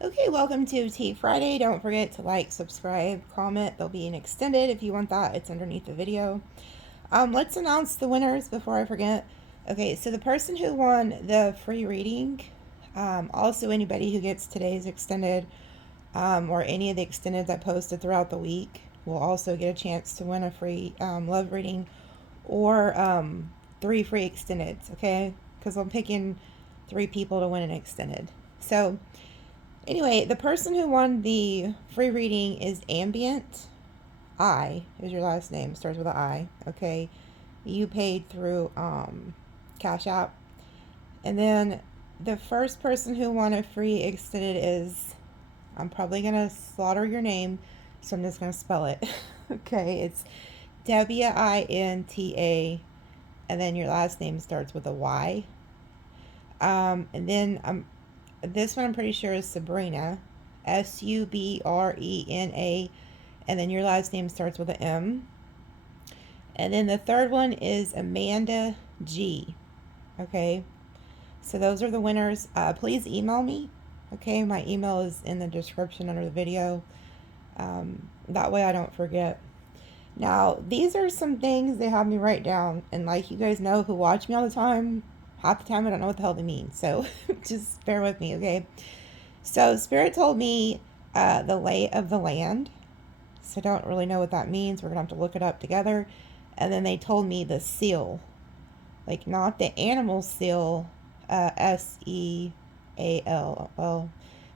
Okay, welcome to Tea Friday. Don't forget to like, subscribe, comment. There'll be an extended if you want that. It's underneath the video. Let's announce the winners before I forget. Okay, so the person who won the free reading, also anybody who gets today's extended, or any of the extendeds I posted throughout the week will also get a chance to win a free love reading or 3 free extendeds, okay? Because I'm picking 3 people to win an extended. So, anyway, the person who won the free reading is Ambient. I is your last name. Starts with an I. Okay. You paid through Cash App. And then the first person who won a free extended is, I'm probably going to slaughter your name, so I'm just going to spell it. Okay. It's Winta. And then your last name starts with a Y. And then this one I'm pretty sure is Sabrina, Subrena, and then your last name starts with an M. And then the third one is Amanda G. Okay, so those are the winners. Please email me. Okay, my email is in the description under the video. That way I don't forget. Now, these are some things they have me write down, and like you guys know who watch me all the time, half the time I don't know what the hell they mean, so just bear with me, okay? So Spirit told me the lay of the land, so I don't really know what that means. We're gonna have to look it up together. And then they told me the seal, like not the animal seal, Seal. Well,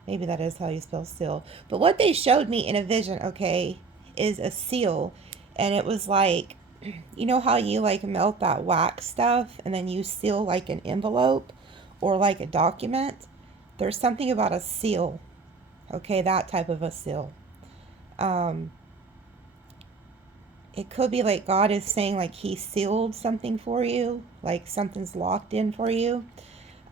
maybe that is how you spell seal. But what they showed me in a vision, okay, is a seal, and it was like, you know how you like melt that wax stuff and then you seal like an envelope or like a document? There's something about a seal, okay, that type of a seal. It could be like God is saying like he sealed something for you, like something's locked in for you.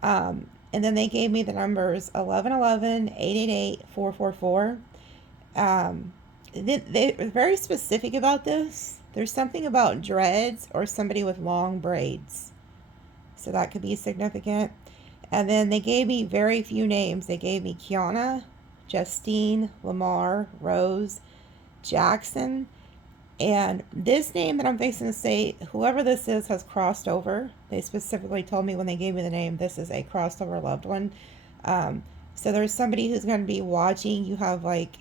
And then they gave me the numbers 1111, 888, 444. They were very specific about this. There's something about dreads or somebody with long braids. So that could be significant. And then they gave me very few names. They gave me Kiana, Justine, Lamar, Rose, Jackson. And this name that I'm facing to say, whoever this is has crossed over. They specifically told me when they gave me the name, this is a crossed over loved one. So there's somebody who's going to be watching. You have like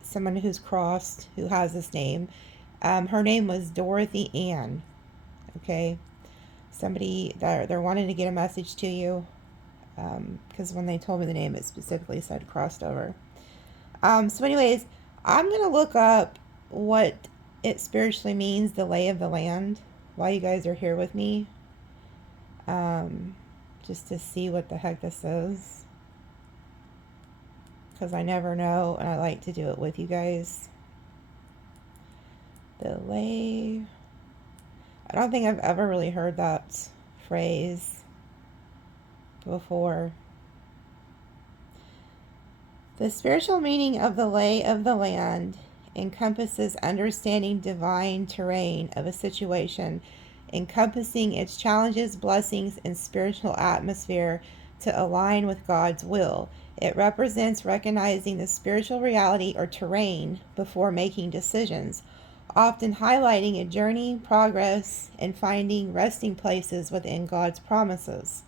someone who's crossed who has this name. Her name was Dorothy Ann. Okay. Somebody, they're wanting to get a message to you. Because when they told me the name, it specifically said crossed over. So anyways, I'm going to look up what it spiritually means, the lay of the land, while you guys are here with me. Just to see what the heck this is. Because I never know, and I like to do it with you guys. The lay. I don't think I've ever really heard that phrase before. The spiritual meaning of the lay of the land encompasses understanding divine terrain of a situation, encompassing its challenges, blessings, and spiritual atmosphere to align with God's will. It represents recognizing the spiritual reality or terrain before making decisions, often highlighting a journey, progress, and finding resting places within God's promises.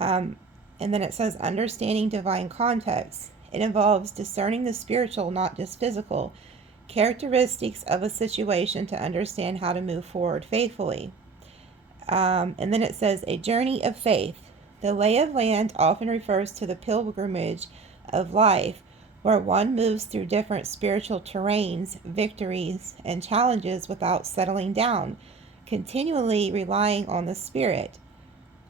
And then it says understanding divine context. It involves discerning the spiritual, not just physical, characteristics of a situation to understand how to move forward faithfully. And then it says a journey of faith. The lay of land often refers to the pilgrimage of life, where one moves through different spiritual terrains, victories, and challenges without settling down, continually relying on the Spirit.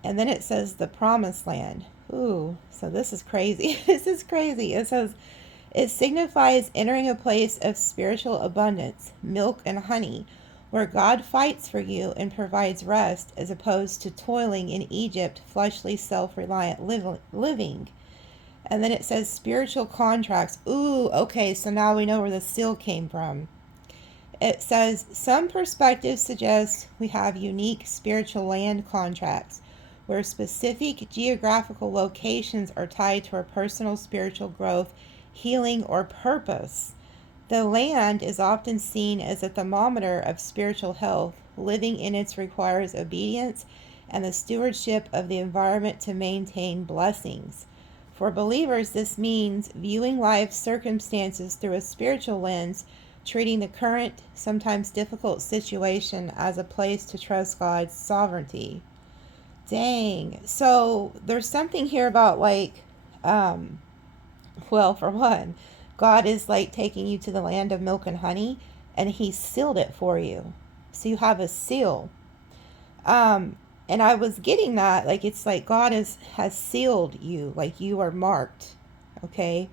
And then it says the promised land. Ooh, so this is crazy. This is crazy. It says it signifies entering a place of spiritual abundance, milk and honey, where God fights for you and provides rest, as opposed to toiling in Egypt, fleshly, self-reliant living. And then it says spiritual contracts. Ooh, okay, so now we know where the seal came from. It says some perspectives suggest we have unique spiritual land contracts, where specific geographical locations are tied to our personal spiritual growth, healing, or purpose. The land is often seen as a thermometer of spiritual health. Living in it requires obedience and the stewardship of the environment to maintain blessings. For believers, this means viewing life's circumstances through a spiritual lens, treating the current, sometimes difficult situation as a place to trust God's sovereignty. Dang. So there's something here about well, for one, God is like taking you to the land of milk and honey, and He sealed it for you. So you have a seal. And I was getting that, like, it's like God has sealed you, like you are marked. Okay.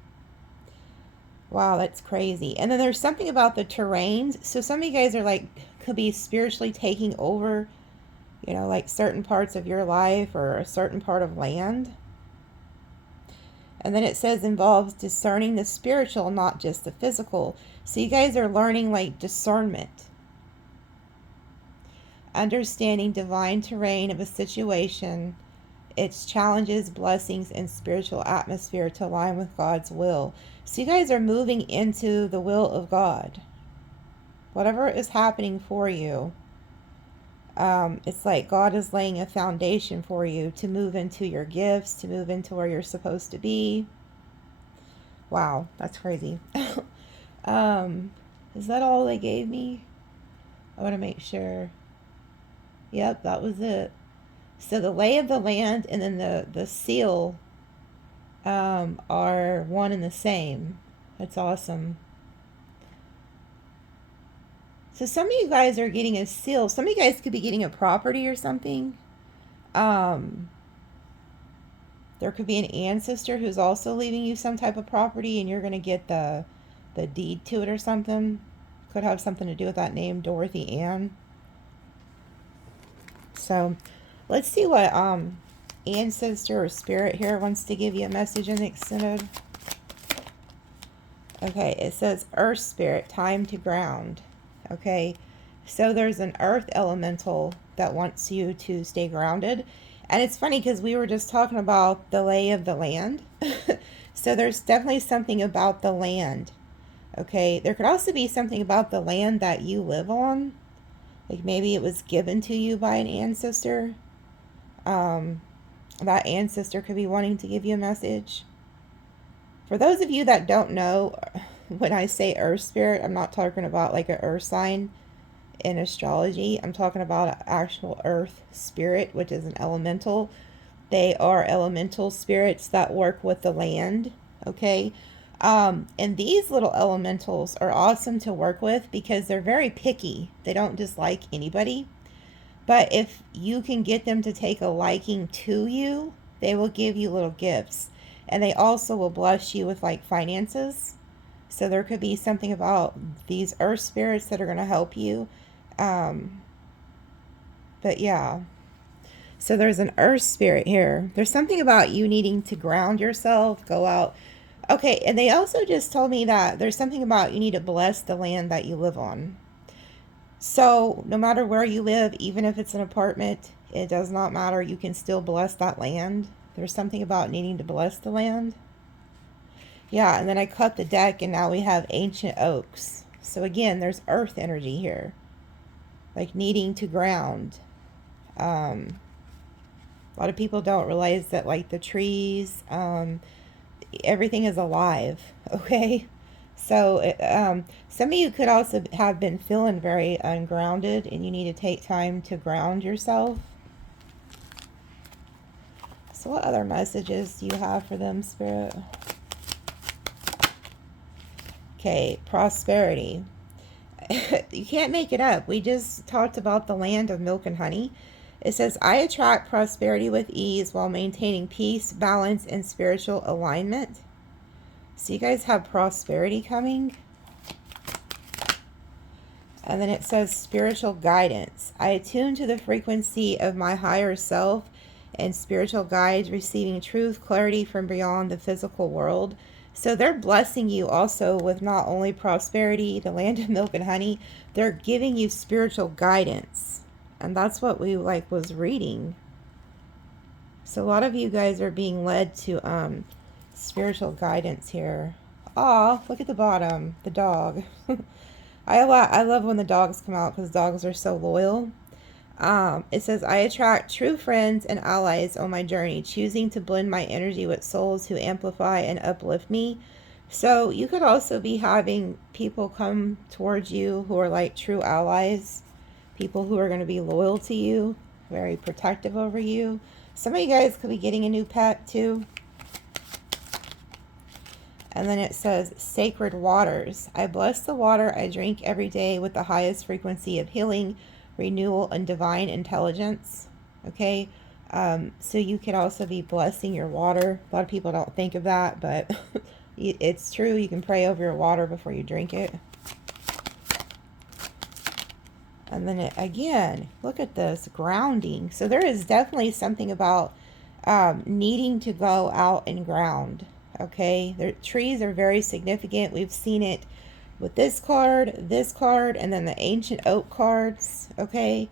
Wow, that's crazy. And then there's something about the terrains. So some of you guys are like, could be spiritually taking over, you know, like certain parts of your life or a certain part of land. And then it says involves discerning the spiritual, not just the physical. So you guys are learning like discernment. Understanding divine terrain of a situation, its challenges, blessings, and spiritual atmosphere to align with God's will. So you guys are moving into the will of God. Whatever is happening for you, it's like God is laying a foundation for you to move into your gifts, to move into where you're supposed to be. Wow, that's crazy. Is that all they gave me? I want to make sure. Yep, that was it. So the lay of the land and then the seal are one and the same. That's awesome. So some of you guys are getting a seal. Some of you guys could be getting a property or something. There could be an ancestor who's also leaving you some type of property, and you're going to get the deed to it or something. Could have something to do with that name, Dorothy Ann. So let's see what ancestor or spirit here wants to give you a message in the extended. Okay, it says earth spirit, time to ground. Okay, so there's an earth elemental that wants you to stay grounded. And it's funny because we were just talking about the lay of the land. So there's definitely something about the land. Okay, there could also be something about the land that you live on. Like maybe it was given to you by an ancestor. That ancestor could be wanting to give you a message. For those of you that don't know, when I say earth spirit, I'm not talking about like an earth sign in astrology. I'm talking about an actual earth spirit, which is an elemental. They are elemental spirits that work with the land. Okay. And these little elementals are awesome to work with because they're very picky. They don't dislike anybody. But if you can get them to take a liking to you, they will give you little gifts. And they also will bless you with like finances. So there could be something about these earth spirits that are going to help you. But yeah. So there's an earth spirit here. There's something about you needing to ground yourself, go out. Okay, and they also just told me that there's something about you need to bless the land that you live on. So no matter where you live, even if it's an apartment, it does not matter. You can still bless that land. There's something about needing to bless the land. Yeah, and then I cut the deck and now we have ancient oaks. So again, there's earth energy here. Like needing to ground. A lot of people don't realize that like the trees, everything is alive, okay? So some of you could also have been feeling very ungrounded and you need to take time to ground yourself. So what other messages do you have for them, Spirit? Okay, prosperity. You can't make it up. We just talked about the land of milk and honey. It says, I attract prosperity with ease while maintaining peace, balance, and spiritual alignment. So you guys have prosperity coming. And then it says spiritual guidance. I attune to the frequency of my higher self and spiritual guides, receiving truth, clarity from beyond the physical world. So they're blessing you also with not only prosperity, the land of milk and honey, they're giving you spiritual guidance. And that's what we was reading. So a lot of you guys are being led to spiritual guidance here. Oh, look at the bottom, the dog. I love when the dogs come out because dogs are so loyal. It says, I attract true friends and allies on my journey, choosing to blend my energy with souls who amplify and uplift me. So you could also be having people come towards you who are like true allies, people who are going to be loyal to you, very protective over you. Some of you guys could be getting a new pet too. And then it says, sacred waters. I bless the water I drink every day with the highest frequency of healing, renewal, and divine intelligence. Okay, so you could also be blessing your water. A lot of people don't think of that, but it's true. You can pray over your water before you drink it. And then it, again, look at this, grounding. So there is definitely something about needing to go out and ground. Okay, the trees are very significant. We've seen it with this card, and then the ancient oak cards. Okay,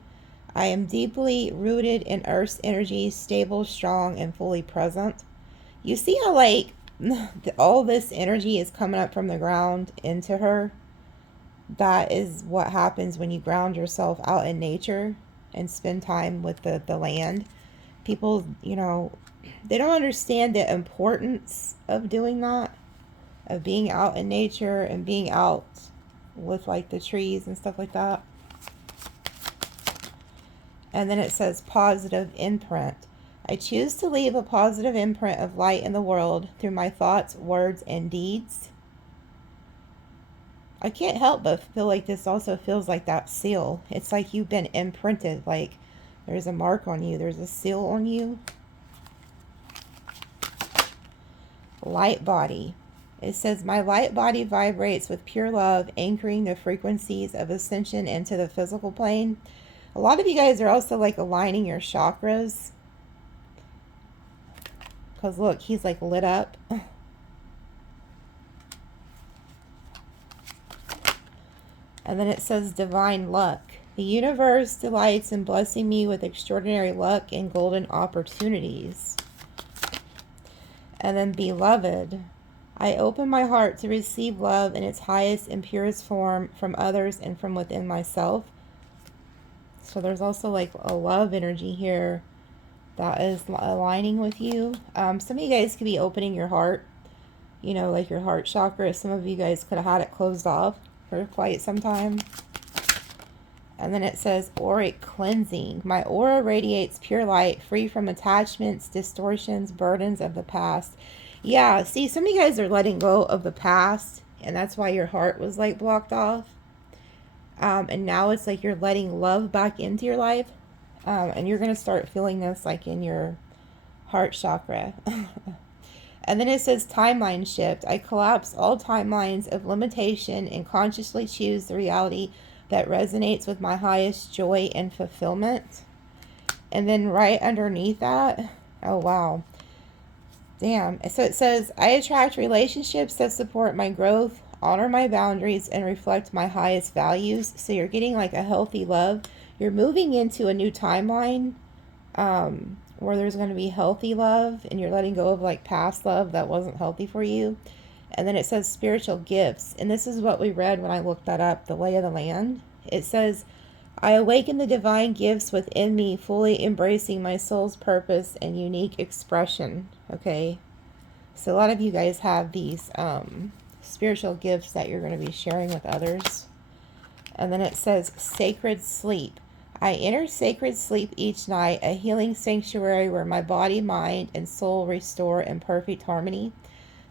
I am deeply rooted in Earth's energy, stable, strong, and fully present. You see how like all this energy is coming up from the ground into her? That is what happens when you ground yourself out in nature and spend time with the land. People, you know, they don't understand the importance of doing that, of being out in nature and being out with like the trees and stuff like that. And then it says positive imprint. I choose to leave a positive imprint of light in the world through my thoughts, words, and deeds. I can't help but feel like this also feels like that seal. It's like you've been imprinted, like there's a mark on you, there's a seal on you. Light body. It says, my light body vibrates with pure love, anchoring the frequencies of ascension into the physical plane. A lot of you guys are also like aligning your chakras. Because look, he's like lit up. And then it says divine luck. The universe delights in blessing me with extraordinary luck and golden opportunities. And then beloved. I open my heart to receive love in its highest and purest form from others and from within myself. So there's also like a love energy here that is aligning with you. Some of you guys could be opening your heart, you know, like your heart chakra. Some of you guys could have had it closed off for quite some time. And then it says auric cleansing. My aura radiates pure light, free from attachments, distortions, burdens of the past. Yeah, see, some of you guys are letting go of the past, and that's why your heart was like blocked off. And now it's like you're letting love back into your life. And you're going to start feeling this like in your heart chakra. And then it says timeline shift. I collapse all timelines of limitation and consciously choose the reality that resonates with my highest joy and fulfillment. And then right underneath that, oh wow. Damn. So it says, I attract relationships that support my growth, honor my boundaries, and reflect my highest values. So you're getting like a healthy love. You're moving into a new timeline where there's going to be healthy love, and you're letting go of like past love that wasn't healthy for you. And then it says spiritual gifts. And this is what we read when I looked that up, the lay of the land. It says, I awaken the divine gifts within me, fully embracing my soul's purpose and unique expression. Okay. So a lot of you guys have these spiritual gifts that you're going to be sharing with others. And then it says sacred sleep. I enter sacred sleep each night, a healing sanctuary where my body, mind, and soul restore in perfect harmony.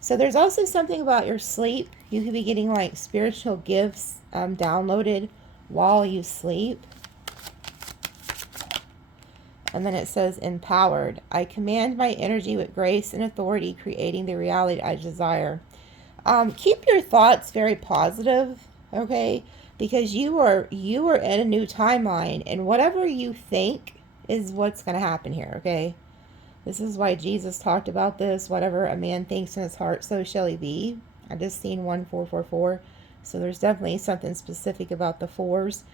So there's also something about your sleep. You could be getting like spiritual gifts downloaded while you sleep. And then it says empowered. I command my energy with grace and authority, creating the reality I desire. Keep your thoughts very positive, okay? Because you are in a new timeline, and whatever you think is what's going to happen here, okay? This is why Jesus talked about this. Whatever a man thinks in his heart, so shall he be. I just seen 1444. So there's definitely something specific about the fours.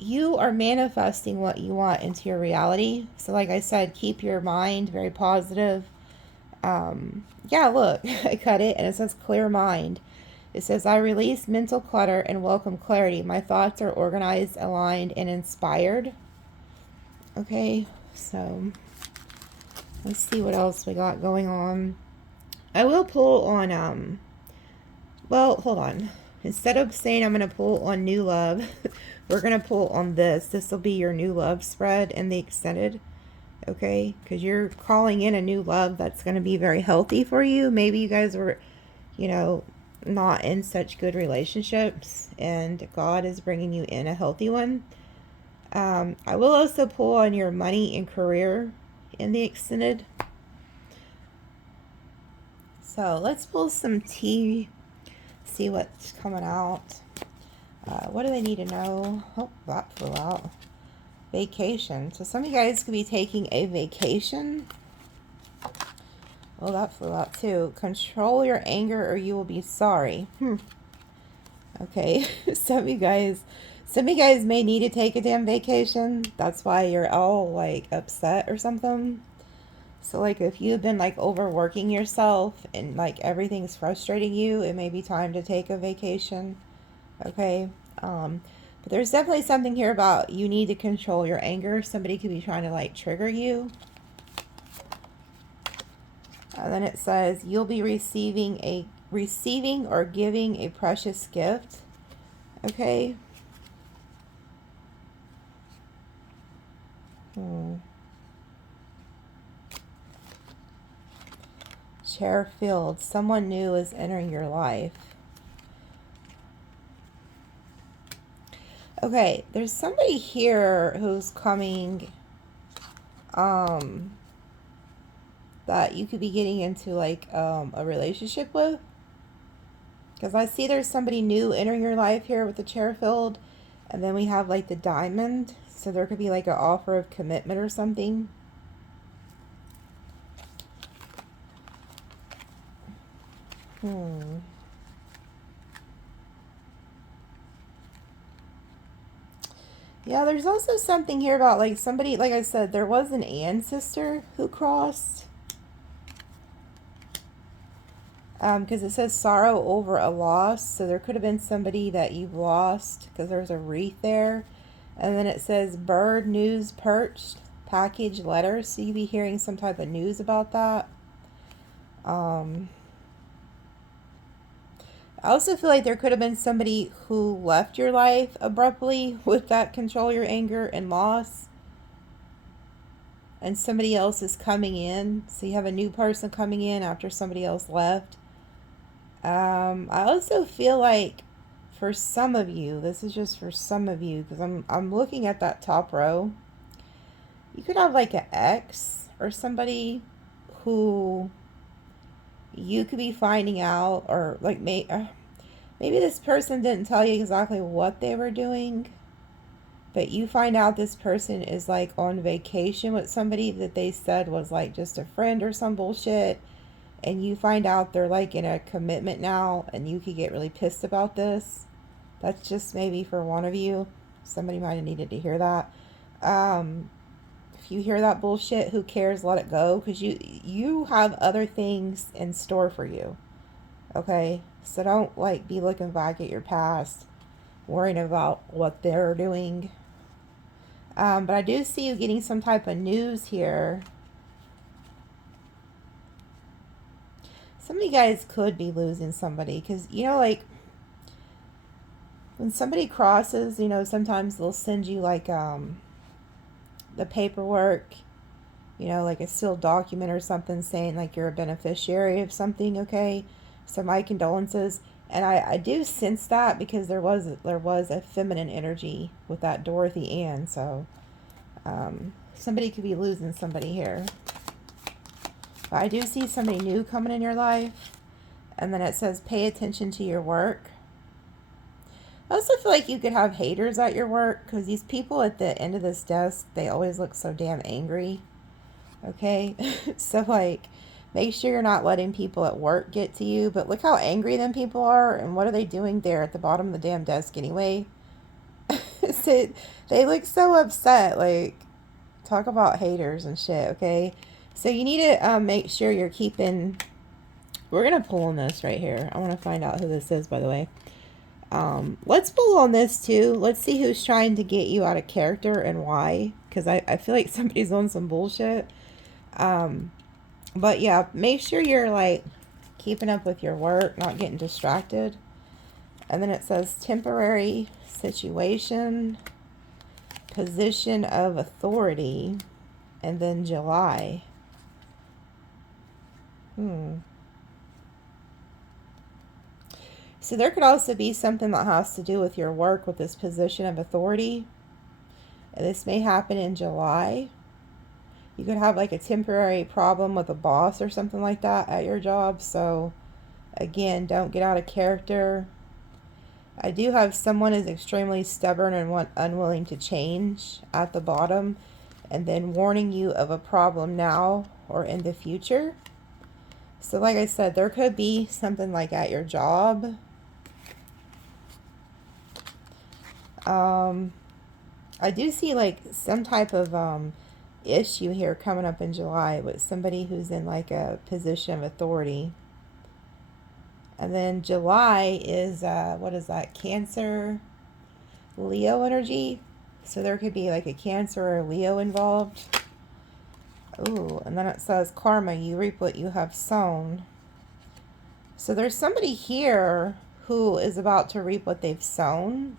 you are manifesting what you want into your reality. So like I said, keep your mind very positive. Yeah, look, I cut it and it says clear mind. It says, I release mental clutter and welcome clarity. My thoughts are organized, aligned, and inspired. Okay, so let's see what else we got going on. I will pull on, well, hold on. Instead of saying I'm going to pull on new love, we're going to pull on this. This will be your new love spread in the extended. Okay, because you're calling in a new love that's going to be very healthy for you. Maybe you guys were, you know, not in such good relationships, and God is bringing you in a healthy one. I will also pull on your money and career in the extended. So let's pull some tea, see what's coming out. What do they need to know? Oh, that flew out. Vacation. So some of you guys could be taking a vacation. Oh, that flew out too. Control your anger or you will be sorry. Okay. Some of you guys may need to take a damn vacation. That's why you're all like upset or something. So like if you've been like overworking yourself and like everything's frustrating you, it may be time to take a vacation. Okay. But there's definitely something here about you need to control your anger. Somebody could be trying to like trigger you. And then it says you'll be receiving or giving a precious gift. Okay. Chair filled. Someone new is entering your life. Okay, there's somebody here who's coming that you could be getting into like a relationship with. Because I see there's somebody new entering your life here with the chair filled. And then we have like the diamond. So there could be like an offer of commitment or something. Yeah, there's also something here about like somebody, like I said, there was an ancestor who crossed. Because it says sorrow over a loss. So there could have been somebody that you've lost because there's a wreath there. And then it says bird news perched, package letter. So you'd be hearing some type of news about that. I also feel like there could have been somebody who left your life abruptly with that control your anger and loss. And somebody else is coming in. So you have a new person coming in after somebody else left. I also feel like for some of you, this is just for some of you, because I'm looking at that top row. You could have like an ex or somebody who you could be finding out, or like maybe this person didn't tell you exactly what they were doing, but you find out this person is like on vacation with somebody that they said was like just a friend or some bullshit, and you find out they're like in a commitment now, and you could get really pissed about this. That's just maybe for one of you. Somebody might have needed to hear that. If you hear that bullshit, who cares? Let it go, because you have other things in store for you. Okay? So don't like be looking back at your past, worrying about what they're doing. But I do see you getting some type of news here. Some of you guys could be losing somebody, because, you know, like, when somebody crosses, you know, sometimes they'll send you, like, the paperwork, you know, like a sealed document or something saying, like, you're a beneficiary of something, okay? So my condolences. And I do sense that, because there was a feminine energy with that Dorothy Ann, so somebody could be losing somebody here. But I do see somebody new coming in your life. And then it says, pay attention to your work. I also feel like you could have haters at your work, because these people at the end of this desk, they always look so damn angry. Okay? So, like, make sure you're not letting people at work get to you. But look how angry them people are, and what are they doing there at the bottom of the damn desk anyway? So they look so upset. Like, talk about haters and shit, okay? So you need to make sure you're keeping... We're going to pull on this right here. I want to find out who this is, by the way. Let's pull on this, too. Let's see who's trying to get you out of character and why. Because I feel like somebody's on some bullshit. But, yeah, make sure you're, like, keeping up with your work, not getting distracted. And then it says temporary situation, position of authority, and then July. So there could also be something that has to do with your work with this position of authority. And this may happen in July. You could have like a temporary problem with a boss or something like that at your job. So again, don't get out of character. I do have someone is extremely stubborn and unwilling to change at the bottom. And then warning you of a problem now or in the future. So like I said, there could be something like at your job. I do see like some type of issue here coming up in July with somebody who's in like a position of authority. And then July is, what is that? Cancer, Leo energy. So there could be like a Cancer or Leo involved. Ooh, and then it says karma, you reap what you have sown. So there's somebody here who is about to reap what they've sown.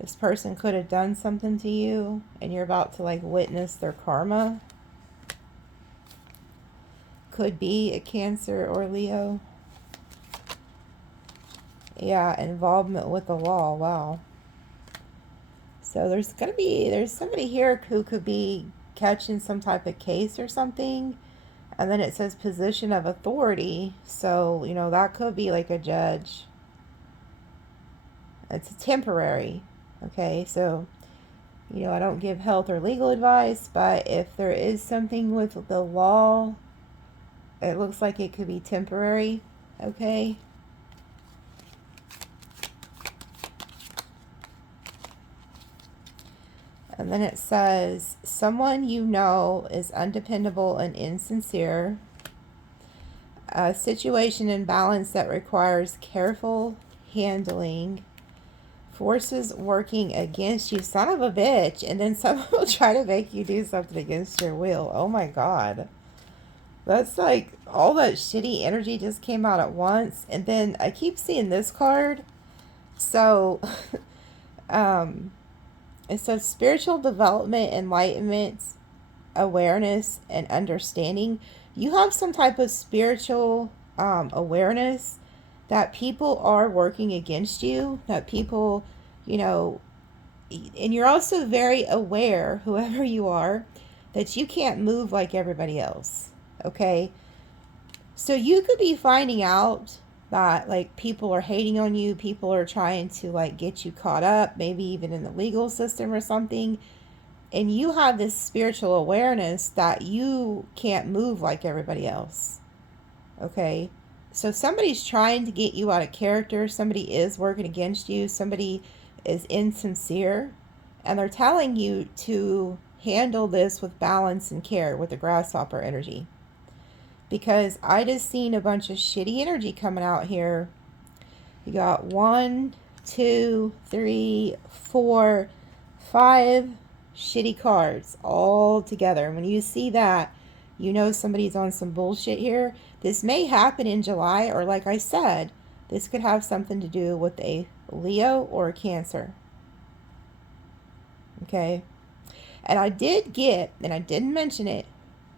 This person could have done something to you and you're about to like witness their karma. Could be a Cancer or Leo. Yeah, involvement with the law. Wow. So there's somebody here who could be catching some type of case or something. And then it says position of authority. So, you know, that could be like a judge. It's temporary. Okay, so, you know, I don't give health or legal advice, but if there is something with the law, it looks like it could be temporary. Okay. And then it says, someone you know is undependable and insincere. A situation in balance that requires careful handling. Forces working against you, son of a bitch. And then someone will try to make you do something against your will. Oh my God. That's like all that shitty energy just came out at once. And then I keep seeing this card. So, it says spiritual development, enlightenment, awareness, and understanding. You have some type of spiritual awareness that people are working against you, that people, you know, and you're also very aware, whoever you are, that you can't move like everybody else, okay? So you could be finding out that, like, people are hating on you, people are trying to, like, get you caught up, maybe even in the legal system or something, and you have this spiritual awareness that you can't move like everybody else, okay? So somebody's trying to get you out of character. Somebody is working against you. Somebody is insincere. And they're telling you to handle this with balance and care with the grasshopper energy. Because I just seen a bunch of shitty energy coming out here. You got 1, 2, 3, 4, 5 shitty cards all together. And when you see that, you know somebody's on some bullshit here. This may happen in July, or like I said, this could have something to do with a Leo or a Cancer. Okay? And I did get, and I didn't mention it,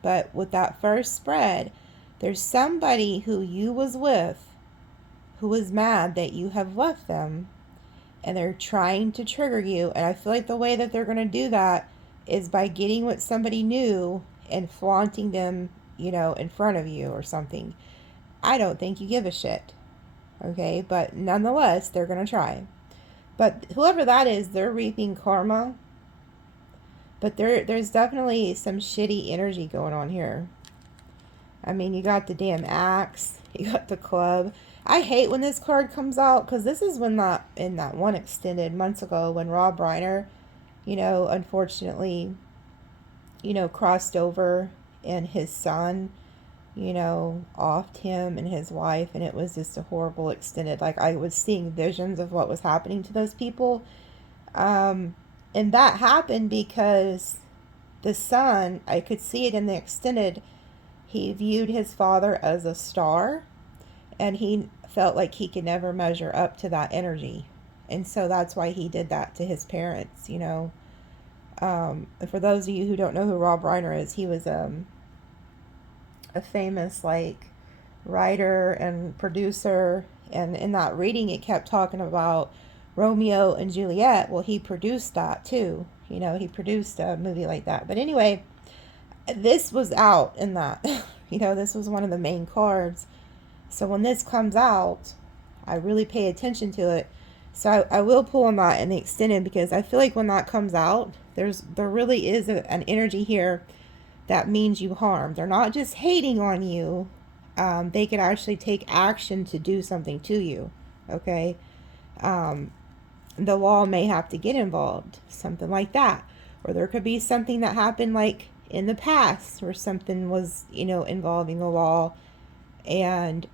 but with that first spread, there's somebody who you was with who was mad that you have left them, and they're trying to trigger you. And I feel like the way that they're going to do that is by getting with somebody new and flaunting them, you know, in front of you or something. I don't think you give a shit. Okay, but nonetheless, they're going to try. But whoever that is, they're reaping karma. But there's definitely some shitty energy going on here. I mean, you got the damn axe. You got the club. I hate when this card comes out, because this is when that, in that one extended months ago, when Rob Reiner, you know, unfortunately, you know, crossed over, and his son, you know, offed him and his wife, and it was just a horrible extended, like, I was seeing visions of what was happening to those people. And that happened because the son, I could see it in the extended, he viewed his father as a star, and he felt like he could never measure up to that energy. And so that's why he did that to his parents, you know. For those of you who don't know who Rob Reiner is, he was a famous, like, writer and producer. And in that reading, it kept talking about Romeo and Juliet. Well, he produced that too. You know, he produced a movie like that. But anyway, this was out in that. You know, this was one of the main cards. So when this comes out, I really pay attention to it. So I will pull on that in the extended, because I feel like when that comes out, there really is an energy here that means you harm. They're not just hating on you. They could actually take action to do something to you. Okay? The law may have to get involved. Something like that. Or there could be something that happened, like, in the past, where something was, you know, involving the law, and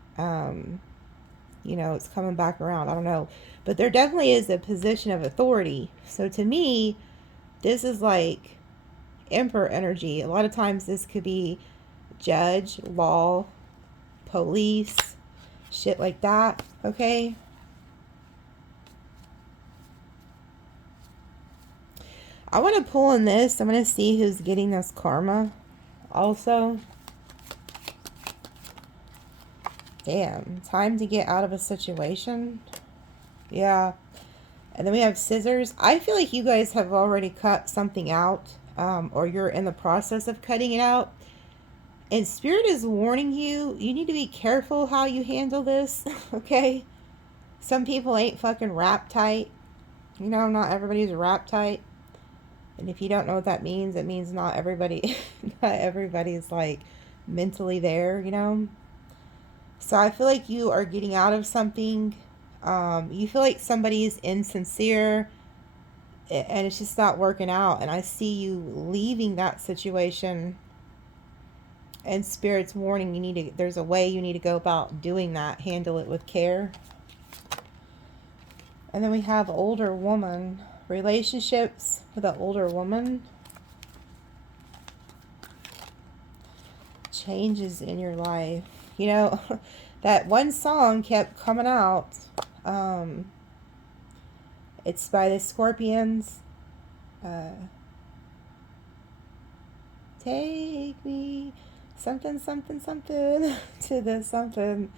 you know, it's coming back around. I don't know, but there definitely is a position of authority. So to me, this is like emperor energy. A lot of times this could be judge, law, police, shit like that. Okay, I want to pull in this. I'm going to see who's getting this karma also. Damn, time to get out of a situation. Yeah. And then we have scissors. I feel like you guys have already cut something out, or you're in the process of cutting it out. And Spirit is warning you, you need to be careful how you handle this, okay? Some people ain't fucking wrapped tight. You know, not everybody's wrapped tight. And if you don't know what that means, it means not everybody, not everybody's like mentally there, you know? So I feel like you are getting out of something. You feel like somebody is insincere, and it's just not working out. And I see you leaving that situation. And Spirit's warning you need to. There's a way you need to go about doing that. Handle it with care. And then we have older woman. Relationships with an older woman. Changes in your life. You know, that one song kept coming out. It's by the Scorpions. Take me something, something, something to the something.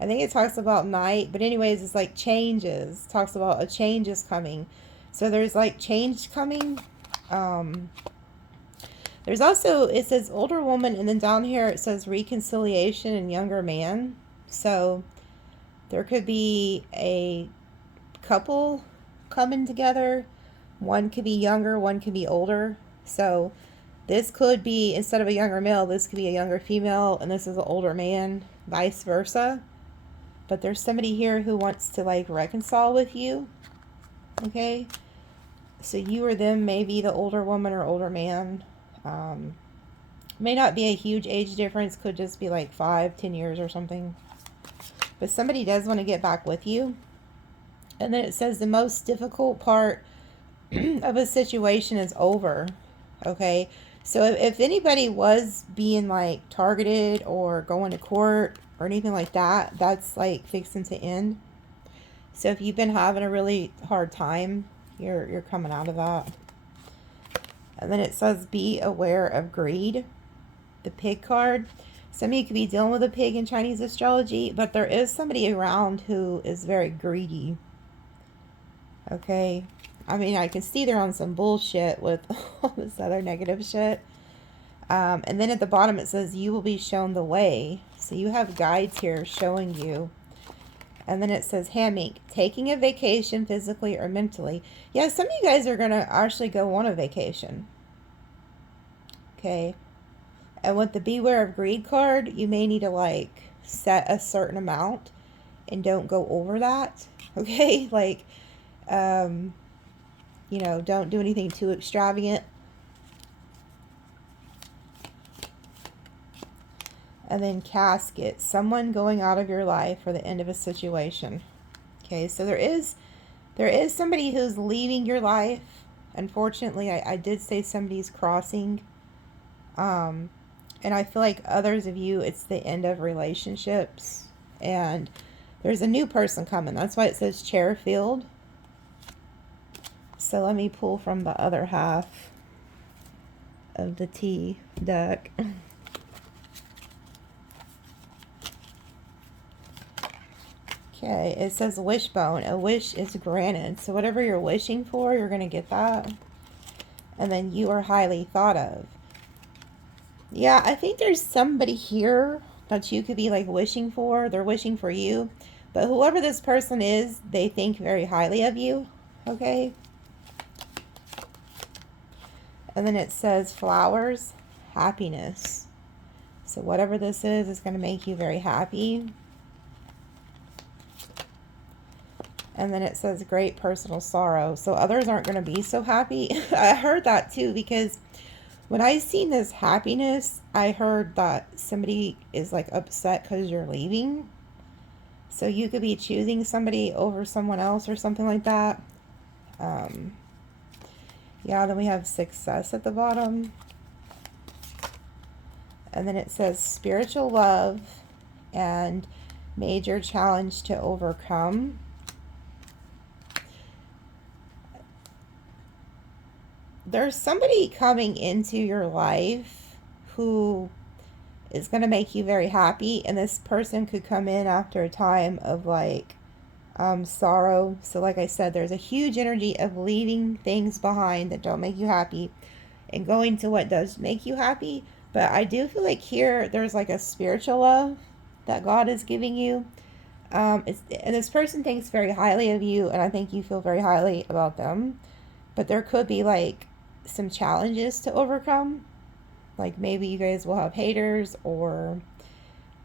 I think it talks about night. But anyways, it's like changes. It talks about a change is coming. So there's like change coming. There's also, it says older woman, and then down here it says reconciliation and younger man. So there could be a couple coming together. One could be younger, one could be older. So this could be, instead of a younger male, this could be a younger female, and this is an older man, vice versa. But there's somebody here who wants to like reconcile with you. Okay? So you or them may be the older woman or older man. May not be a huge age difference, could just be like 5-10 years or something, but somebody does want to get back with you. And then it says the most difficult part of a situation is over. Okay, so if anybody was being like targeted or going to court or anything like that, that's like fixing to end. So if you've been having a really hard time, you're coming out of that. And then it says, be aware of greed. The pig card. Some of you could be dealing with a pig in Chinese astrology, but there is somebody around who is very greedy. Okay? I mean, I can see they're on some bullshit with all this other negative shit. And then at the bottom it says, you will be shown the way. So you have guides here showing you. And then it says, hammock, taking a vacation physically or mentally. Yeah, some of you guys are going to actually go on a vacation. Okay. And with the beware of greed card, you may need to like set a certain amount and don't go over that. Okay? Like, you know, don't do anything too extravagant. And then casket, someone going out of your life or the end of a situation. Okay, so there is somebody who's leaving your life. Unfortunately, I did say somebody's crossing. And I feel like others of you, it's the end of relationships. And there's a new person coming. That's why it says Chairfield. So let me pull from the other half of the T deck. Okay, it says wishbone. A wish is granted. So whatever you're wishing for, you're going to get that. And then you are highly thought of. Yeah, I think there's somebody here that you could be like wishing for. They're wishing for you. But whoever this person is, they think very highly of you. Okay? And then it says flowers, happiness. So whatever this is going to make you very happy. And then it says great personal sorrow. So others aren't going to be so happy. I heard that too, because when I seen this happiness, I heard that somebody is like upset because you're leaving. So you could be choosing somebody over someone else or something like that. Yeah, then we have success at the bottom. And then it says spiritual love and major challenge to overcome. There's somebody coming into your life who is going to make you very happy. And this person could come in after a time of like sorrow. So like I said, there's a huge energy of leaving things behind that don't make you happy and going to what does make you happy. But I do feel like here there's like a spiritual love that God is giving you. And this person thinks very highly of you, and I think you feel very highly about them. But there could be like some challenges to overcome. Like maybe you guys will have haters, or,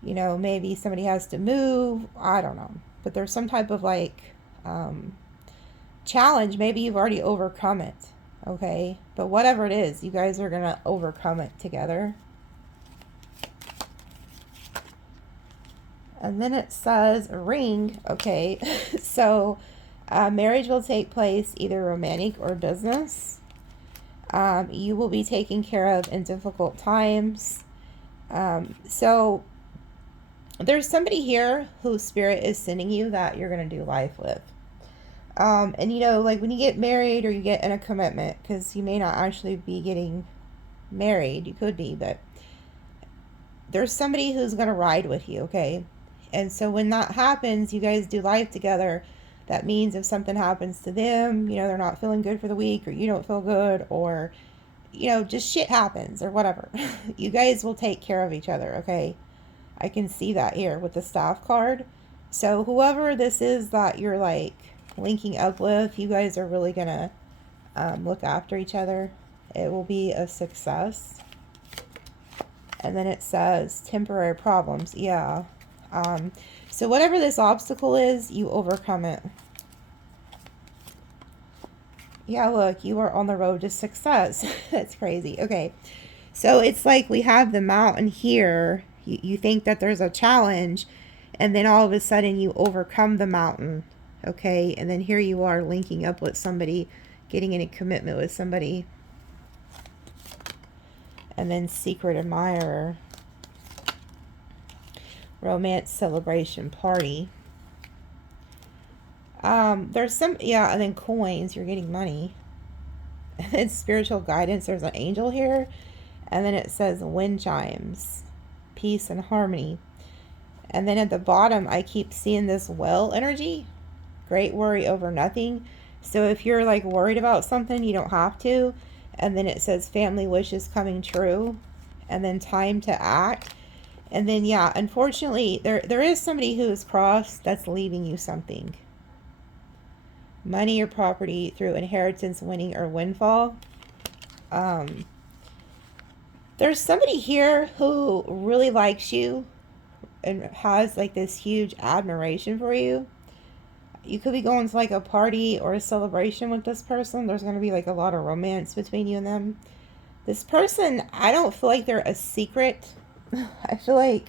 you know, maybe somebody has to move. I don't know. But there's some type of like challenge. Maybe you've already overcome it. Okay. But whatever it is, you guys are going to overcome it together. And then it says ring. Okay. So marriage will take place either romantic or business. You will be taken care of in difficult times. So there's somebody here whose spirit is sending you that you're going to do life with. And you know, like when you get married or you get in a commitment, because you may not actually be getting married, you could be, but there's somebody who's going to ride with you, okay? And so when that happens, you guys do life together. That means if something happens to them, you know, they're not feeling good for the week, or you don't feel good, or, you know, just shit happens or whatever. You guys will take care of each other, okay? I can see that here with the staff card. So whoever this is that you're like linking up with, you guys are really going to look after each other. It will be a success. And then it says temporary problems. Yeah. So whatever this obstacle is, you overcome it. Yeah, look, you are on the road to success. That's crazy. Okay. So it's like we have the mountain here. You think that there's a challenge, and then all of a sudden you overcome the mountain. Okay. And then here you are linking up with somebody, getting in a commitment with somebody. And then secret admirer. Romance celebration party. There's some, yeah, and then coins, you're getting money. And then spiritual guidance, there's an angel here. And then it says wind chimes, peace and harmony. And then at the bottom, I keep seeing this well energy, great worry over nothing. So if you're like worried about something, you don't have to. And then it says family wishes coming true. And then time to act. And then, yeah, unfortunately, there is somebody who is crossed that's leaving you something. Money or property through inheritance, winning, or windfall. There's somebody here who really likes you and has like this huge admiration for you. You could be going to like a party or a celebration with this person. There's going to be like a lot of romance between you and them. This person, I don't feel like they're a secret. I feel like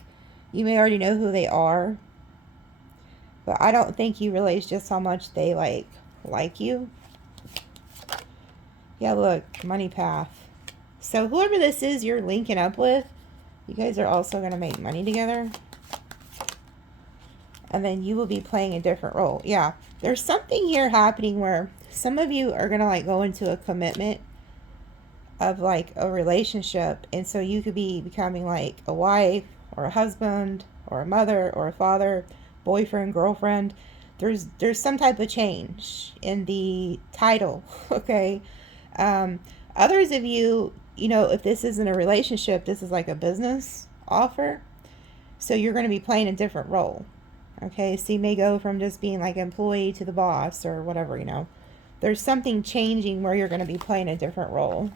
you may already know who they are, but I don't think you realize just how much they like you. Yeah, look, money path. So whoever this is you're linking up with, you guys are also going to make money together. And then you will be playing a different role. Yeah, there's something here happening where some of you are going to like go into a commitment of like a relationship. And so you could be becoming like a wife or a husband or a mother or a father, boyfriend, girlfriend. There's some type of change in the title, okay? Others of you, you know, if this isn't a relationship, this is like a business offer. So you're going to be playing a different role. Okay, so you may go from just being like employee to the boss or whatever, you know. There's something changing where you're going to be playing a different role.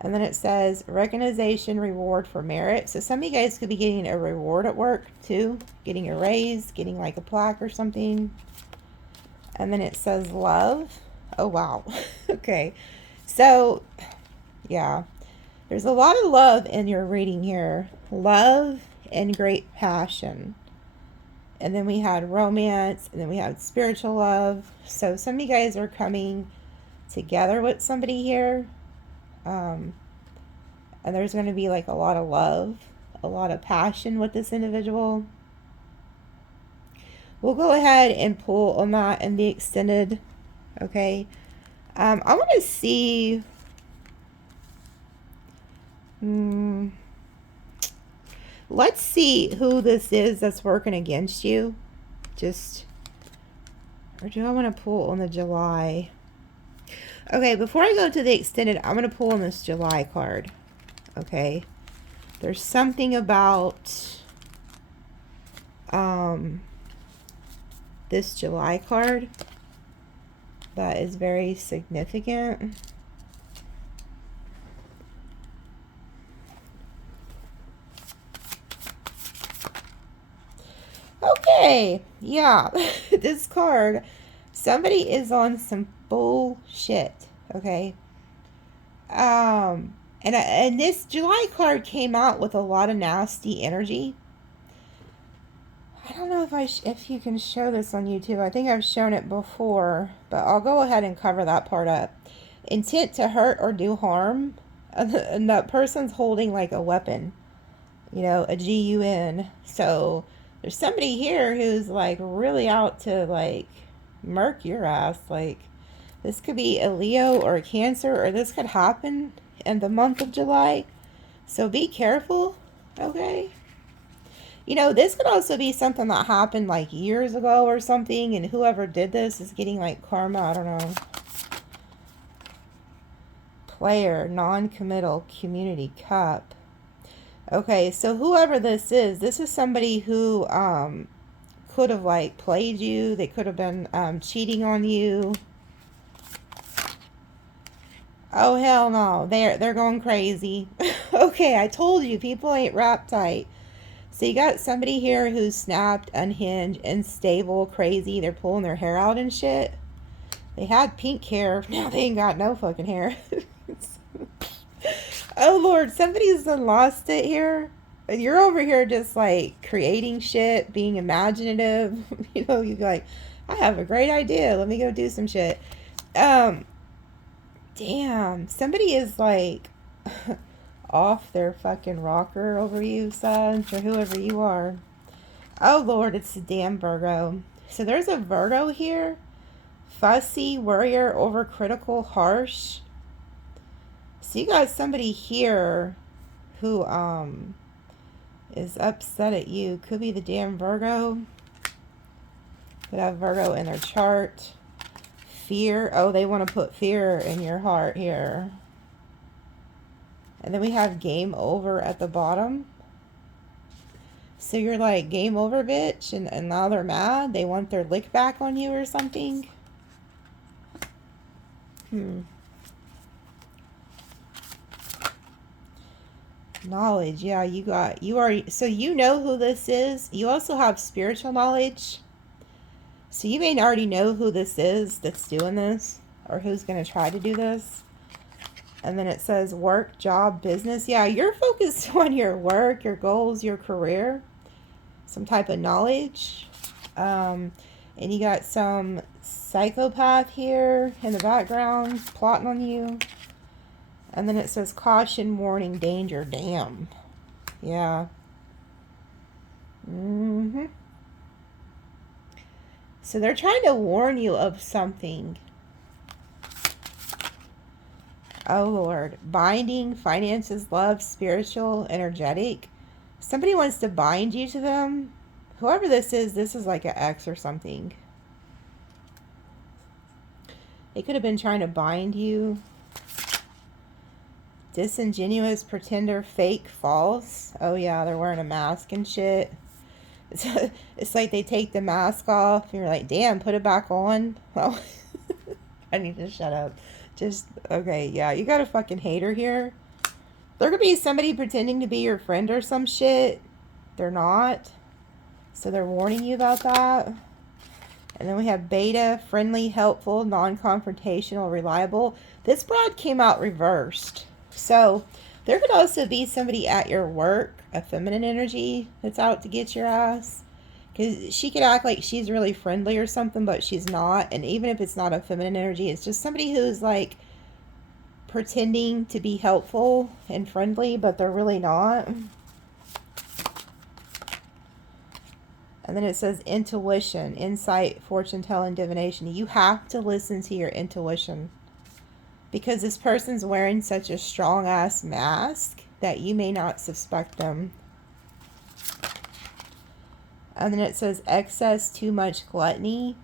And then it says recognition, reward for merit. So some of you guys could be getting a reward at work too. Getting a raise, getting like a plaque or something. And then it says love. Oh, wow. Okay. So, yeah. There's a lot of love in your reading here. Love and great passion. And then we had romance. And then we had spiritual love. So some of you guys are coming together with somebody here. And there's going to be like a lot of love. A lot of passion with this individual. We'll go ahead and pull on that in the extended. Okay. I want to see... Let's see who this is that's working against you. Or do I want to pull on the July? Okay, before I go to the extended, I'm going to pull on this July card. Okay. There's something about this July card that is very significant. Okay, yeah, this card, somebody is on some bullshit, okay? And this July card came out with a lot of nasty energy. I don't know if you can show this on YouTube. I think I've shown it before, but I'll go ahead and cover that part up. Intent to hurt or do harm, and that person's holding like a weapon, you know, a gun. So there's somebody here who's like really out to like murk your ass. Like this could be a Leo or a Cancer, or this could happen in the month of July. So be careful, okay? You know, this could also be something that happened like years ago or something, and whoever did this is getting like karma. I don't know. Player, non-committal, community, cup. Okay, so whoever this is somebody who could have like played you. They could have been cheating on you. Oh hell no, they're going crazy. Okay, I told you, people ain't wrapped tight. So you got somebody here who's snapped, unhinged, unstable, crazy. They're pulling their hair out and shit. They had pink hair. Now they ain't got no fucking hair. Oh Lord, somebody's done lost it here. You're over here just like creating shit, being imaginative. You know, you're like, I have a great idea. Let me go do some shit. Damn, somebody is like off their fucking rocker over you, son, or whoever you are. Oh Lord, it's a damn Virgo. So there's a Virgo here. Fussy, worrier, overcritical, harsh. So you got somebody here who is upset at you. Could be the damn Virgo. Could have Virgo in their chart. Fear. Oh, they want to put fear in your heart here. And then we have game over at the bottom. So you're like, game over, bitch. And now they're mad. They want their lick back on you or something. Knowledge. Yeah, you are, so you know who this is. You also have spiritual knowledge. So you may already know who this is that's doing this, or who's going to try to do this. And then it says work, job, business. Yeah, you're focused on your work, your goals, your career, some type of knowledge. And you got some psychopath here in the background plotting on you. And then it says caution, warning, danger. Damn. Yeah. So they're trying to warn you of something. Oh, Lord. Binding, finances, love, spiritual, energetic. Somebody wants to bind you to them. Whoever this is like an ex or something. They could have been trying to bind you. Disingenuous, pretender, fake, false. Oh, yeah, they're wearing a mask and shit. It's like they take the mask off and you're like, damn, put it back on. Oh, I need to shut up. Just, okay, yeah, you got a fucking hater here. There could be somebody pretending to be your friend or some shit. They're not. So they're warning you about that. And then we have beta, friendly, helpful, non-confrontational, reliable. This broad came out reversed. So there could also be somebody at your work, a feminine energy that's out to get your ass. Because she could act like she's really friendly or something, but she's not. And even if it's not a feminine energy, it's just somebody who's like pretending to be helpful and friendly, but they're really not. And then it says intuition, insight, fortune telling, divination. You have to listen to your intuition. Because this person's wearing such a strong ass mask that you may not suspect them. And then it says excess, too much gluttony.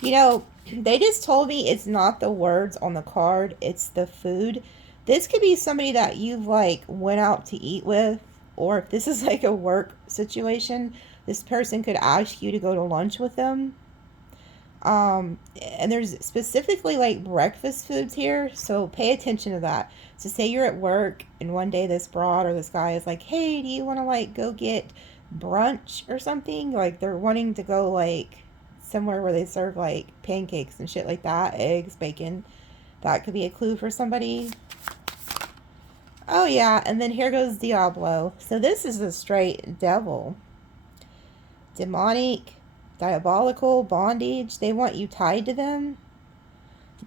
You know, they just told me it's not the words on the card, it's the food. This could be somebody that you've like went out to eat with, or if this is like a work situation, this person could ask you to go to lunch with them. And there's specifically like breakfast foods here, so pay attention to that. So say you're at work and one day this broad or this guy is like, hey, do you want to like go get brunch or something? Like they're wanting to go like somewhere where they serve like pancakes and shit like that, eggs, bacon. That could be a clue for somebody. Oh yeah, and then here goes Diablo. So this is a straight devil. Demonic, diabolical, bondage. They want you tied to them.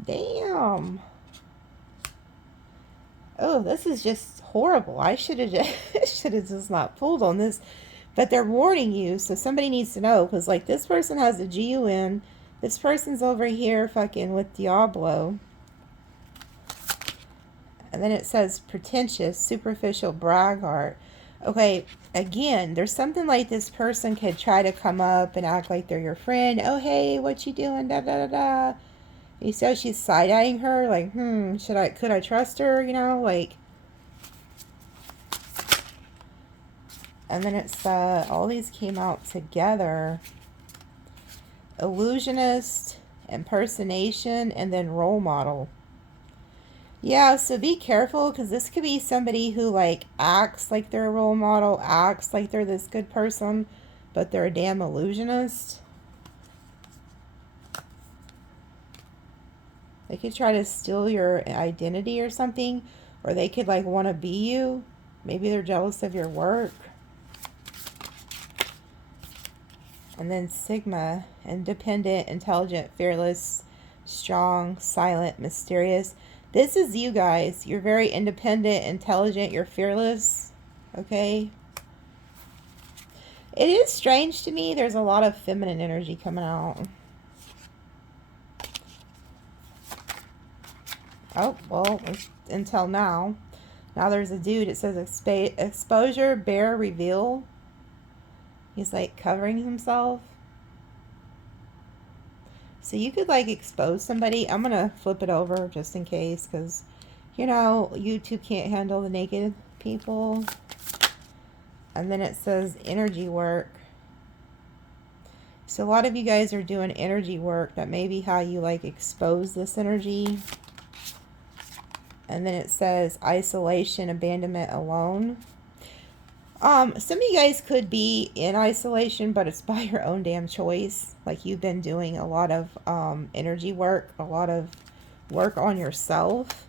Damn. Oh, this is just horrible. I should have just not pulled on this. But they're warning you, so somebody needs to know. Because, like, this person has a GUN. This person's over here fucking with Diablo. And then it says pretentious, superficial, braggart. Okay, again, there's something like this person could try to come up and act like they're your friend. Oh, hey, what you doing? Da, da, da, da. You see how she's side-eyeing her? Like, could I trust her? You know, like. And then it's, all these came out together. Illusionist, impersonation, and then role model. Yeah, so be careful, because this could be somebody who, like, acts like they're a role model, acts like they're this good person, but they're a damn illusionist. They could try to steal your identity or something, or they could, like, want to be you. Maybe they're jealous of your work. And then Sigma, independent, intelligent, fearless, strong, silent, mysterious. This is you guys. You're very independent, intelligent, you're fearless. Okay? It is strange to me. There's a lot of feminine energy coming out. Oh, well, until now. Now there's a dude. It says exposure, bear, reveal. He's like covering himself. So you could like expose somebody. I'm going to flip it over just in case, because, you know, YouTube can't handle the naked people. And then it says energy work. So a lot of you guys are doing energy work. That may be how you like expose this energy. And then it says isolation, abandonment, alone. Some of you guys could be in isolation, but it's by your own damn choice. Like you've been doing a lot of energy work, a lot of work on yourself.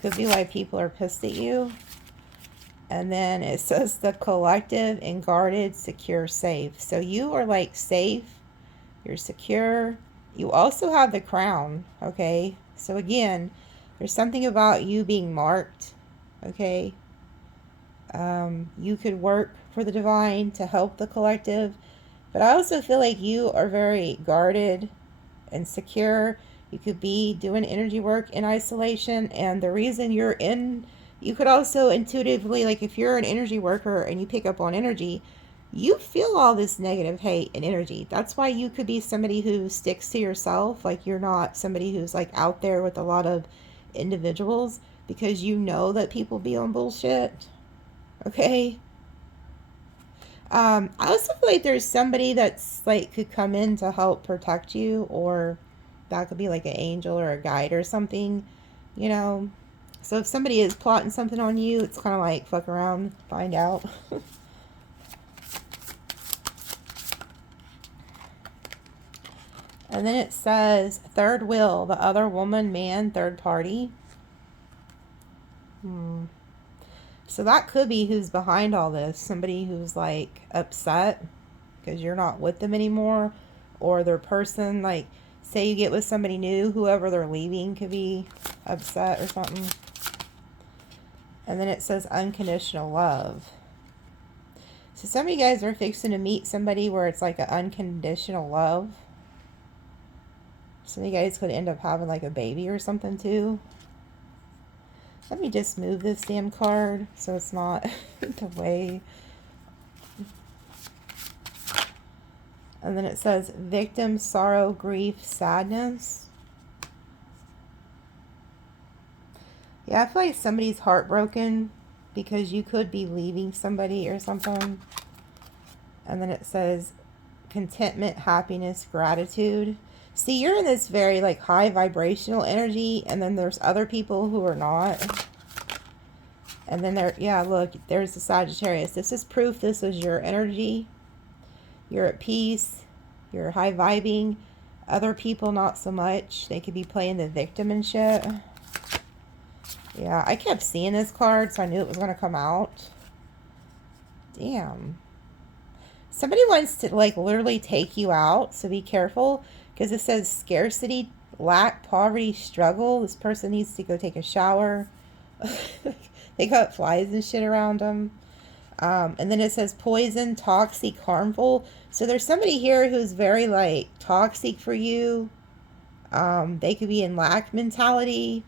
Could be why people are pissed at you. And then it says the collective and guarded, secure, safe. So you are like safe. You're secure. You also have the crown, okay? So again, there's something about you being marked, okay? You could work for the divine to help the collective, but I also feel like you are very guarded and secure. You could be doing energy work in isolation, and the reason you're in, you could also intuitively, like if you're an energy worker and you pick up on energy, you feel all this negative hate and energy. That's why you could be somebody who sticks to yourself. Like you're not somebody who's like out there with a lot of individuals, because you know that people be on bullshit. Okay. I also feel like there's somebody that's like could come in to help protect you, or that could be like an angel or a guide or something, you know. So if somebody is plotting something on you, it's kind of like fuck around, find out. And then it says third wheel, the other woman, man, third party. So that could be who's behind all this. Somebody who's like upset because you're not with them anymore, or their person, like say you get with somebody new, whoever they're leaving could be upset or something. And then it says unconditional love. So some of you guys are fixing to meet somebody where it's like an unconditional love. Some of you guys could end up having like a baby or something too. Let me just move this damn card so it's not the way. And then it says victim, sorrow, grief, sadness. Yeah, I feel like somebody's heartbroken because you could be leaving somebody or something. And then it says contentment, happiness, gratitude. See, you're in this very like high vibrational energy, and then there's other people who are not. And then there, yeah, look, there's the Sagittarius. This is proof this is your energy. You're at peace. You're high vibing. Other people, not so much. They could be playing the victim and shit. Yeah, I kept seeing this card, so I knew it was going to come out. Damn. Somebody wants to, like, literally take you out, so be careful. Because it says scarcity, lack, poverty, struggle. This person needs to go take a shower. They got flies and shit around them. And then it says poison, toxic, harmful. So there's somebody here who's very, like, toxic for you. They could be in lack mentality.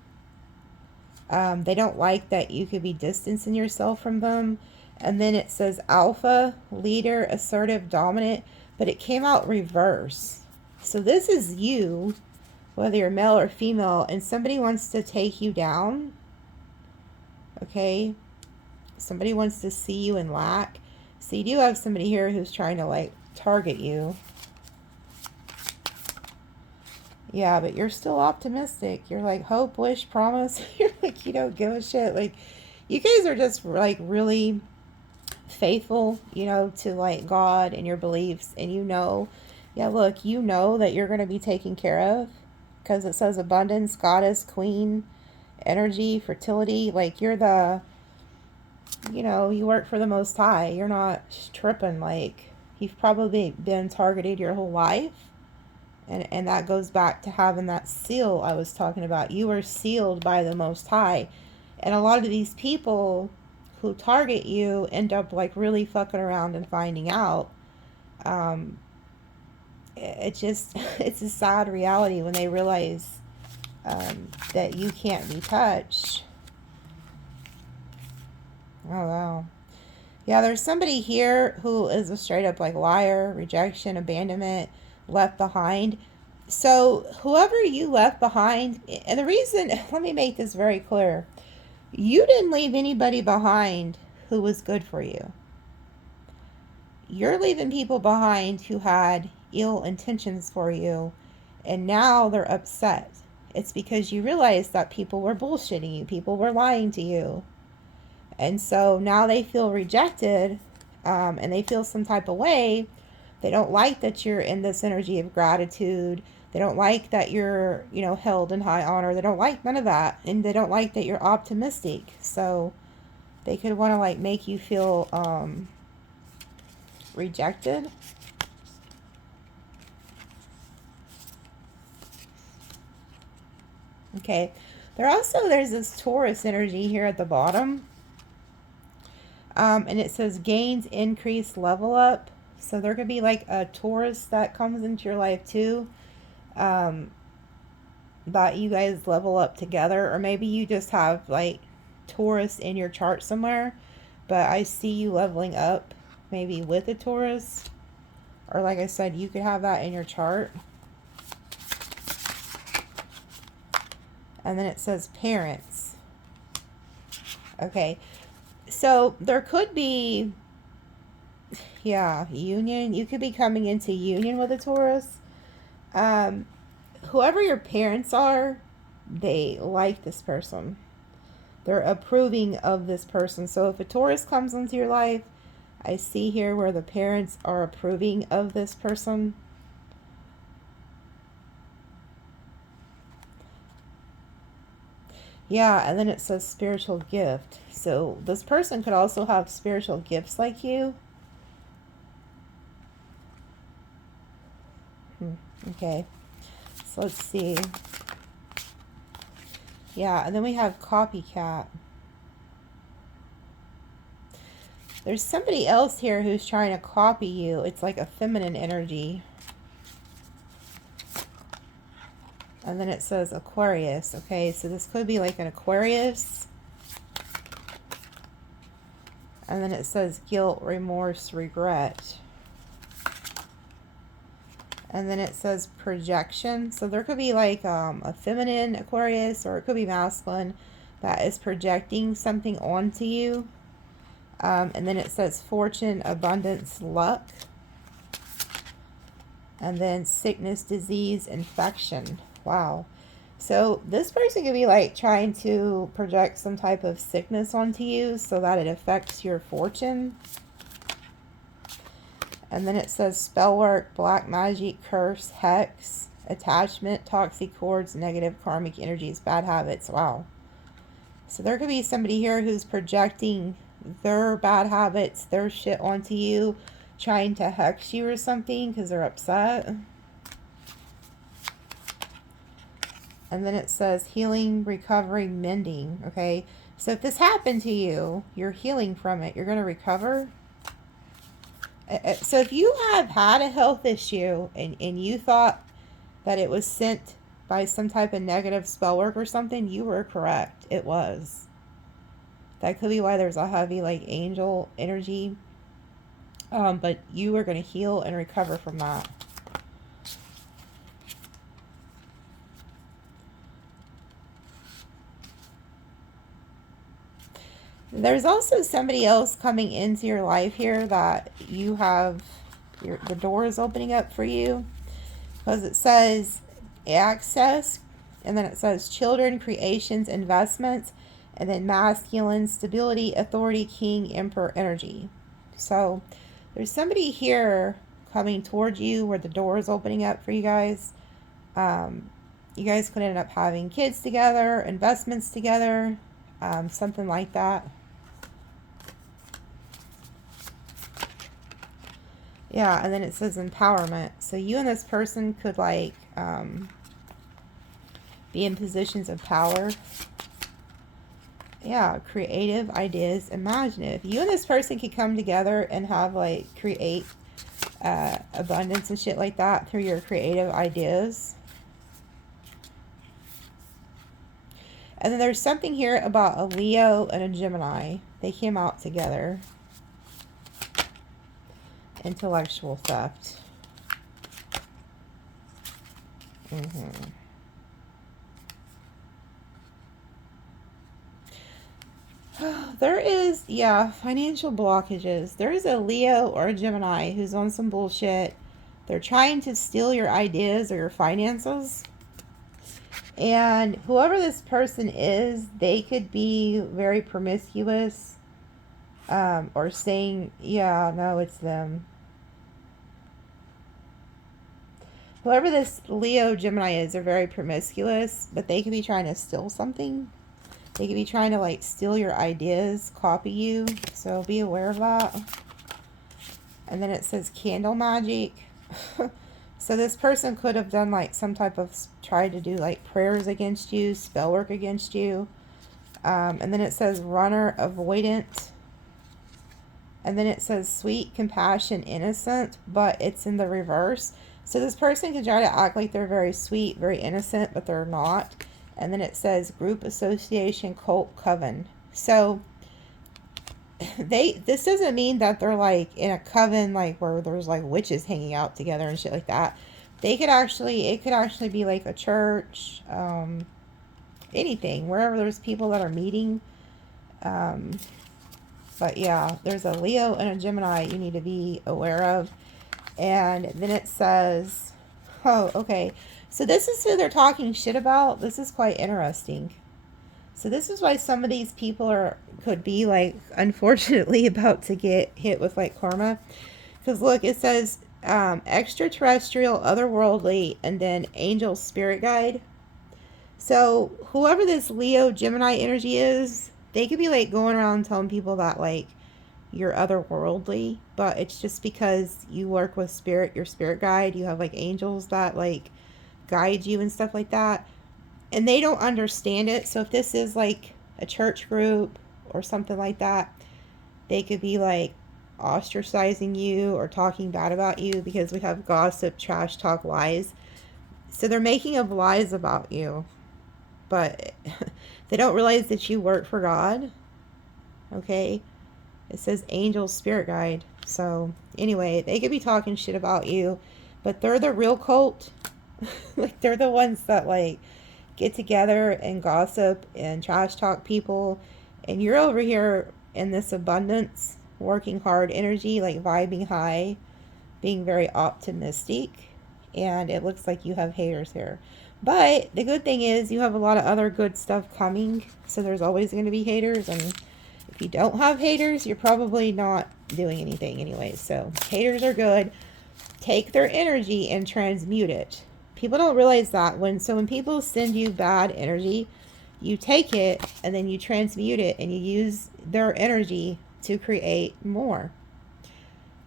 They don't like that you could be distancing yourself from them. And then it says alpha, leader, assertive, dominant. But it came out reverse. So this is you, whether you're male or female, and somebody wants to take you down. Okay? Somebody wants to see you in lack. So you do have somebody here who's trying to, like, target you. Yeah, but you're still optimistic. You're like, hope, wish, promise. You're like, you don't give a shit. Like, you guys are just, like, really faithful, you know, to, like, God and your beliefs. And you know, yeah, look, you know that you're going to be taken care of. Because it says abundance, goddess, queen, energy, fertility. Like, you're the, you know, you work for the Most High. You're not tripping. Like, you've probably been targeted your whole life. And that goes back to having that seal I was talking about. You are sealed by the Most High. And a lot of these people who target you end up, like, really fucking around and finding out. It's just, it's a sad reality when they realize that you can't be touched. Oh, wow. Yeah, there's somebody here who is a straight up, like, liar, rejection, abandonment, left behind. So whoever you left behind, and the reason, let me make this very clear, you didn't leave anybody behind who was good for you. You're leaving people behind who had ill intentions for you, and now they're upset it's because you realized that people were bullshitting you, people were lying to you. And so now they feel rejected, and they feel some type of way. They don't like that you're in this energy of gratitude. They don't like that you're, held in high honor. They don't like none of that. And they don't like that you're optimistic. So they could want to like make you feel rejected. Okay. There's this Taurus energy here at the bottom. And it says gains, increase, level up. So there could be like a Taurus that comes into your life too. That you guys level up together. Or maybe you just have like Taurus in your chart somewhere. But I see you leveling up maybe with a Taurus. Or like I said, you could have that in your chart. And then it says parents. Okay. So there could be, union. You could be coming into union with a Taurus. Whoever your parents are, they like this person. They're approving of this person. So if a Taurus comes into your life, I see here where the parents are approving of this person. Yeah, and then it says spiritual gift. So this person could also have spiritual gifts like you. Okay, so let's see. Yeah, and then we have copycat. There's somebody else here who's trying to copy you. It's like a feminine energy. And then it says Aquarius. Okay, so this could be like an Aquarius. And then it says guilt, remorse, regret. And then it says projection. So there could be like a feminine Aquarius, or it could be masculine, that is projecting something onto you. And then it says fortune, abundance, luck. And then sickness, disease, infection. Wow. So this person could be like trying to project some type of sickness onto you so that it affects your fortune. And then it says spell work, black magic, curse, hex, attachment, toxic cords, negative karmic energies, bad habits. Wow. So there could be somebody here who's projecting their bad habits, their shit onto you, trying to hex you or something because they're upset. And then it says healing, recovery, mending. Okay, so if this happened to you, you're healing from it. You're going to recover. So if you have had a health issue and you thought that it was sent by some type of negative spell work or something, you were correct. It was. That could be why there's a heavy like angel energy. But you are going to heal and recover from that. There's also somebody else coming into your life here that you have, the door is opening up for you. Because it says access, and then it says children, creations, investments, and then masculine, stability, authority, king, emperor, energy. So there's somebody here coming towards you where the door is opening up for you guys. You guys could end up having kids together, investments together, something like that. Yeah, and then it says empowerment. So you and this person could like be in positions of power. Yeah, creative ideas, imaginative. You and this person could come together and have like create abundance and shit like that through your creative ideas. And then there's something here about a Leo and a Gemini. They came out together. Intellectual theft. There is, financial blockages. There is a Leo or a Gemini who's on some bullshit. They're trying to steal your ideas or your finances. And whoever this person is, they could be very promiscuous, or saying, yeah, no, it's them. Whoever this Leo Gemini is, they're very promiscuous, but they could be trying to steal something. They could be trying to like steal your ideas, copy you. So be aware of that. And then it says candle magic. So this person could have done like some type of, tried to do like prayers against you, spell work against you. And then it says runner, avoidant. And then it says sweet, compassion, innocent, but it's in the reverse. So this person can try to act like they're very sweet, very innocent, but they're not. And then it says group, association, cult, coven. So this doesn't mean that they're like in a coven, like where there's like witches hanging out together and shit like that. It could actually be like a church, anything, wherever there's people that are meeting. But yeah, there's a Leo and a Gemini you need to be aware of. And then it says, oh, okay. So this is who they're talking shit about. This is quite interesting. So this is why some of these people could be like, unfortunately, about to get hit with like karma. Because look, it says extraterrestrial, otherworldly, and then angel spirit guide. So whoever this Leo Gemini energy is, they could be like going around telling people that like you're otherworldly, but it's just because you work with spirit, your spirit guide. You have like angels that like guide you and stuff like that, and they don't understand it. So if this is like a church group or something like that, they could be like ostracizing you or talking bad about you, because we have gossip, trash talk, lies. So they're making up lies about you, but they don't realize that you work for God. Okay, it says angel spirit guide. So anyway, they could be talking shit about you, but they're the real cult. Like they're the ones that like get together and gossip and trash talk people, and you're over here in this abundance, working hard energy, like vibing high, being very optimistic, and it looks like you have haters here. But the good thing is you have a lot of other good stuff coming, so there's always going to be haters, and if you don't have haters, you're probably not doing anything anyway. So haters are good. Take their energy and transmute it. People don't realize that when people send you bad energy, you take it and then you transmute it and you use their energy to create more.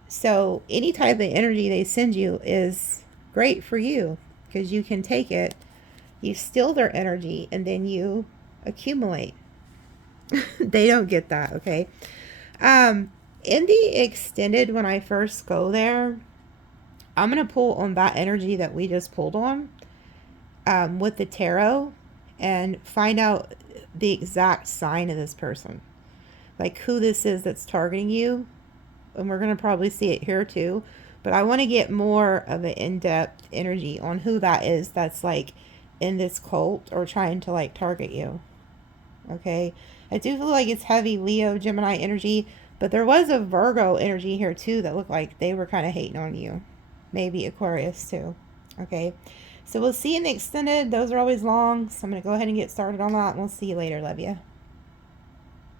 So any type of energy they send you is great for you, because you can take it, you steal their energy, and then you accumulate. They don't get that, okay? In the extended, when I first go there, I'm going to pull on that energy that we just pulled on with the tarot and find out the exact sign of this person. Like who this is that's targeting you. And we're going to probably see it here too. But I want to get more of an in-depth energy on who that is that's like in this cult or trying to like target you. Okay? I do feel like it's heavy Leo, Gemini energy. But there was a Virgo energy here too that looked like they were kind of hating on you. Maybe Aquarius too. Okay, so we'll see you in the extended. Those are always long, so I'm going to go ahead and get started on that, and we'll see you later. Love you.